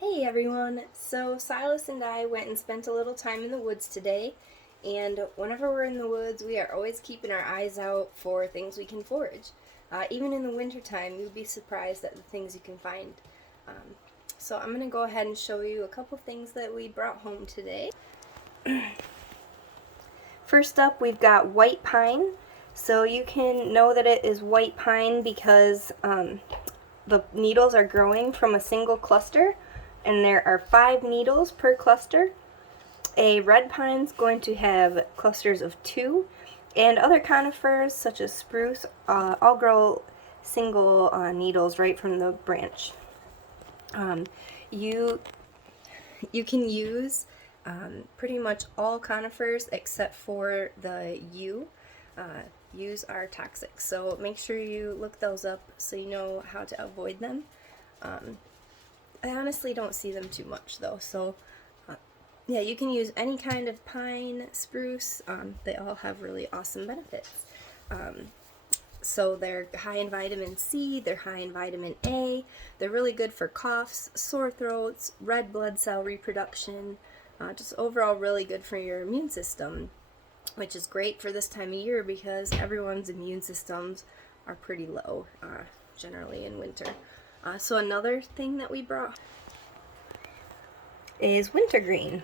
Hey everyone! So Silas and I went and spent a little time in the woods today, and whenever we're in the woods, we are always keeping our eyes out for things we can forage. Even in the wintertime, you'd be surprised at the things you can find. Um, so I'm going to go ahead and show you a couple things that we brought home today. First up, we've got white pine. So you can know that it is white pine because the needles are growing from a single cluster, and there are 5 needles per cluster. A red pine is going to have clusters of 2, and other conifers such as spruce all grow single needles right from the branch. Um, you you can use pretty much all conifers except for the yew. Yews are toxic, so make sure you look those up so you know how to avoid them. I honestly don't see them too much though, so yeah, you can use any kind of pine, spruce. They all have really awesome benefits. So they're high in vitamin C, they're high in vitamin A, they're really good for coughs, sore throats, red blood cell reproduction, just overall really good for your immune system, which is great for this time of year because everyone's immune systems are pretty low, generally in winter. So another thing that we brought is wintergreen.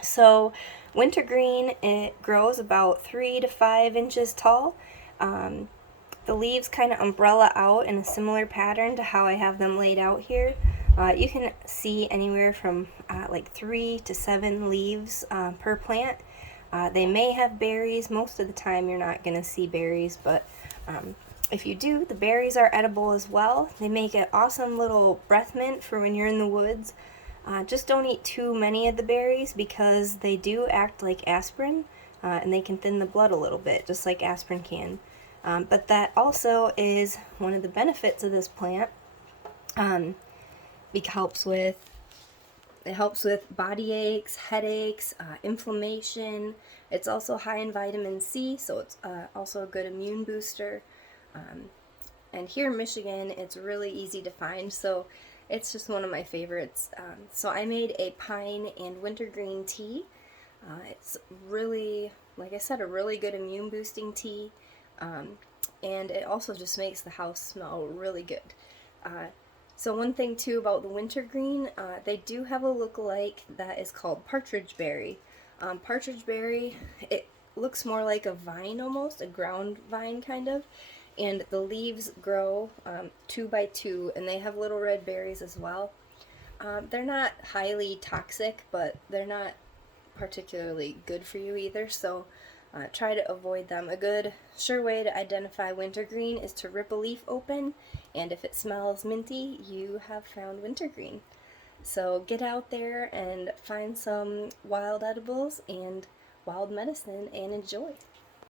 So wintergreen, it grows about 3 to 5 inches tall. The leaves kind of umbrella out in a similar pattern to how I have them laid out here. You can see anywhere from like 3 to 7 leaves per plant. They may have berries. Most of the time you're not going to see berries, but if you do, the berries are edible as well. They make an awesome little breath mint for when you're in the woods. Just don't eat too many of the berries because they do act like aspirin, and they can thin the blood a little bit, just like aspirin can. But that also is one of the benefits of this plant. It helps with body aches, headaches, inflammation. It's also high in vitamin C, so it's also a good immune booster. And here in Michigan, it's really easy to find, so it's just one of my favorites. So I made a pine and wintergreen tea. It's really, like I said, a really good immune boosting tea. And it also just makes the house smell really good. So one thing too about the wintergreen, they do have a look-alike that is called partridge berry. Partridge berry, it looks more like a vine almost, a ground vine kind of, and the leaves grow 2 by 2, and they have little red berries as well. They're not highly toxic, but they're not particularly good for you either, so try to avoid them. A good, sure way to identify wintergreen is to rip a leaf open, and if it smells minty, you have found wintergreen. So get out there and find some wild edibles and wild medicine and enjoy.